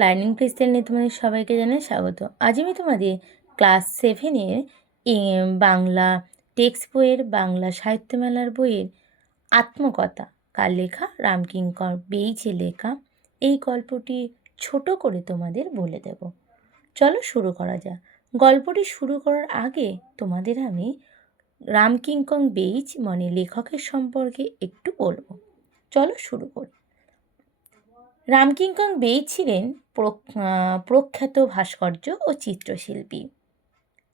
Learning প্রিস্টেল নিয়ে তোমাদের সবাইকে জানাই স্বাগত। আজ আমি তোমাদের ক্লাস 7-এর বাংলা টেক্সট বইয়ের বাংলা সাহিত্য মেলার বইয়ের আত্মকথা, কার লেখা? রামকিঙ্কর বেইজের লেখা, এই গল্পটি ছোট করে তোমাদের বলে দেব। চলো শুরু করা যাক। গল্পটি শুরু করার আগে তোমাদের আমি রামকিঙ্কর বেইজ মানে লেখকের সম্পর্কে একটু বলবো। চলো শুরু করি। রামকিঙ্কর বেইজ ছিলেন প্রখ্যাত ভাস্কর্য ও চিত্রশিল্পী।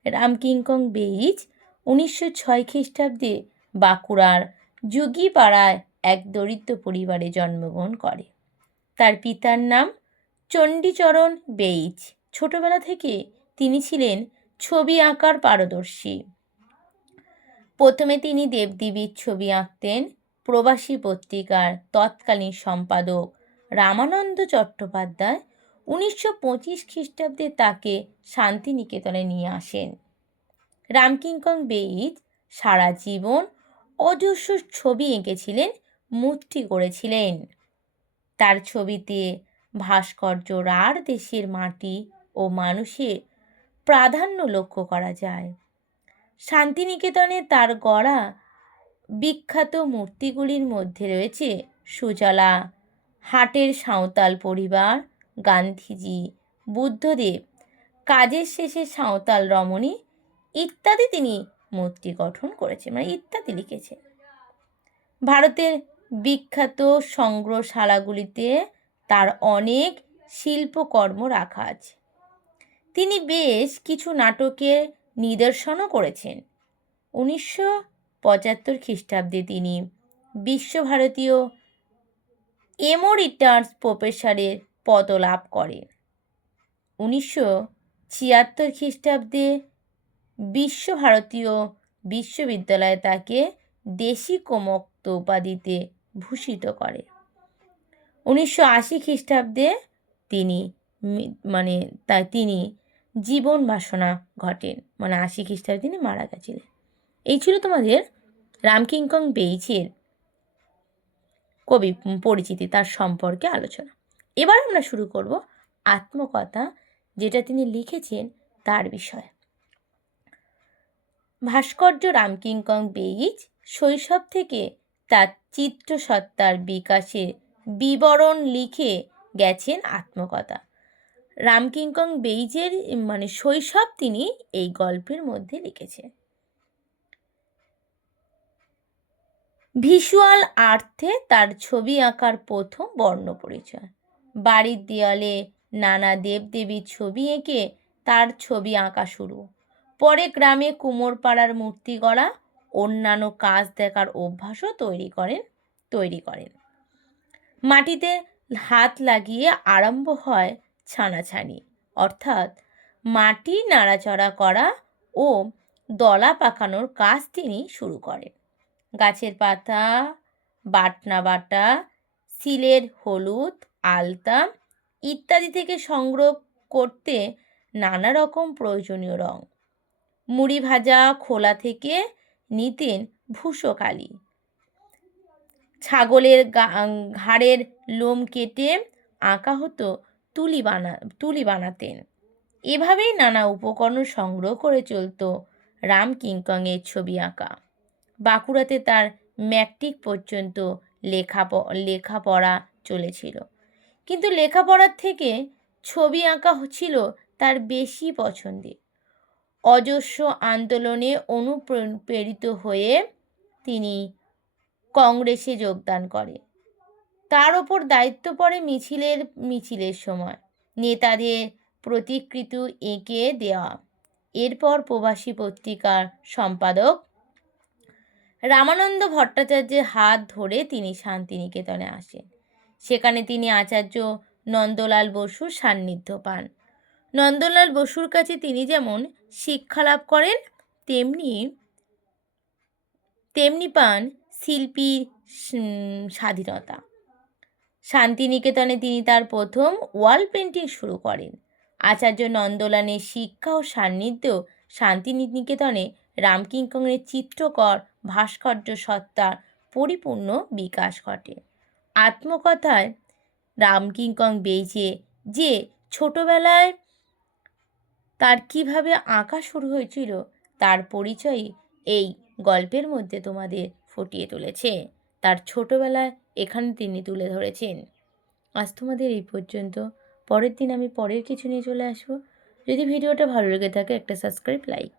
রামকিঙ্কর বেইজ 1906 খ্রিস্টাব্দে বাঁকুড়ার যুগীপাড়ায় এক দরিদ্র পরিবারে জন্মগ্রহণ করে। তার পিতার নাম চণ্ডীচরণ বেইজ। ছোটবেলা থেকে তিনি ছিলেন ছবি আঁকার পারদর্শী। প্রথমে তিনি দেবদেবীর ছবি আঁকতেন। প্রবাসী পত্রিকার তৎকালীন সম্পাদক রামানন্দ চট্টোপাধ্যায় 1925 খ্রিস্টাব্দে তাকে শান্তিনিকেতনে নিয়ে আসেন। রামকিঙ্কর বেইজ সারা জীবন অজস্র ছবি এঁকেছিলেন, মূর্তি গড়েছিলেন। তার ছবিতে ভাস্কর্যর আর দেশের মাটি ও মানুষের প্রাধান্য লক্ষ্য করা যায়। শান্তিনিকেতনে তার গড়া বিখ্যাত মূর্তিগুলির মধ্যে রয়েছে সুজলা, হাটের সাঁওতাল পরিবার, গান্ধীজি, বুদ্ধদেব, কাজের শেষে সাঁওতাল রমণী ইত্যাদি তিনি মূর্তি গঠন করেছেন, ইত্যাদি লিখেছেন। ভারতের বিখ্যাত সংগ্রহশালাগুলিতে তার অনেক শিল্পকর্ম রাখা আছে। তিনি বেশ কিছু নাটকের নিদর্শনও করেছেন। 1975 খ্রিস্টাব্দে তিনি বিশ্বভারতীয় এমোরিটাস প্রফেসরের পদ লাভ করেন। 1976 খ্রিস্টাব্দে বিশ্বভারতীয় বিশ্ববিদ্যালয় তাকে দেশিকোমোক্ত উপাধিতে ভূষিত করে। 1980 খ্রিস্টাব্দে তিনি জীবন বাসনা ঘটেন, 80 খ্রিস্টাব্দে তিনি মারা গেছিলেন। এই ছিল তোমাদের রামকিঙ্কর বেইজের কবি পরিচিতি, তার সম্পর্কে আলোচনা। এবার আমরা শুরু করব আত্মকথা, যেটা তিনি লিখেছেন তার বিষয়ে। ভাস্কর্য রামকিঙ্কর বেইজ শৈশব থেকে তার চিত্রসত্তার বিকাশের বিবরণ লিখে গেছেন আত্মকথা। রামকিঙ্কর বেইজের শৈশব তিনি এই গল্পের মধ্যে লিখেছেন। ভিজুয়াল আর্থে তার ছবি আঁকার প্রথম বর্ণ পরিচয়। বাড়ির দেওয়ালে নানা দেবদেবীর ছবি এঁকে তার ছবি আঁকা শুরু। পরে গ্রামে কুমোরপাড়ার মূর্তি গড়া, অন্যান্য কাজ দেখার অভ্যাসও তৈরি করেন। মাটিতে হাত লাগিয়ে আরম্ভ হয় ছানাছানি, অর্থাৎ মাটি নাড়াচড়া করা ও দলা পাকানোর কাজ তিনি শুরু করেন। গাছের পাতা, বাটনা বাটা, সিলের হলুদ, আলতা ইত্যাদি থেকে সংগ্রহ করতে নানা রকম প্রয়োজনীয় রং। মুড়ি ভাজা খোলা থেকে নিতেন ভূষকালি। ছাগলের ঘাড়ের লোম কেটে আঁকা হতো তুলি বানাতেন। এভাবেই নানা উপকরণ সংগ্রহ করে চলত রামকিঙ্করের ছবি আঁকা। বাঁকুড়াতে তার ম্যাট্রিক পর্যন্ত লেখাপড়া চলেছিল, কিন্তু লেখাপড়ার থেকে ছবি আঁকা ছিল তার বেশি পছন্দের। অজস্র আন্দোলনে অনুপ্রেরিত হয়ে তিনি কংগ্রেসে যোগদান করে। তার ওপর দায়িত্ব পড়ে মিছিলের সময় নেতাদের প্রতিকৃতি এঁকে দেওয়া। এরপর প্রবাসী পত্রিকার সম্পাদক রামানন্দ ভট্টাচার্যের হাত ধরে তিনি শান্তিনিকেতনে আসেন। সেখানে তিনি আচার্য নন্দলাল বসুর সান্নিধ্য পান। নন্দলাল বসুর কাছে তিনি যেমন শিক্ষা লাভ করেন, তেমনি পান শিল্পীর স্বাধীনতা। শান্তিনিকেতনে তিনি তার প্রথম ওয়াল পেন্টিং শুরু করেন। আচার্য নন্দলালের শিক্ষা ও সান্নিধ্য শান্তিনিকেতনে রামকিঙ্করের চিত্রকর ভাস্কর্য সত্তার পরিপূর্ণ বিকাশ ঘটে। আত্মকথায় রামকিঙ্কর বেইজে যে ছোটবেলায় তার কিভাবে আঁকা শুরু হয়েছিল তার পরিচয়ই এই গল্পের মধ্যে তোমাদের ফুটিয়ে তুলেছে। তার ছোটবেলায় এখানে তিনি তুলে ধরেছেন। আজ তোমাদের এই পর্যন্ত। পরের দিন আমি পরের কিছু নিয়ে চলে আসবো। যদি ভিডিওটা ভালো লেগে থাকে একটা সাবস্ক্রাইব, লাইক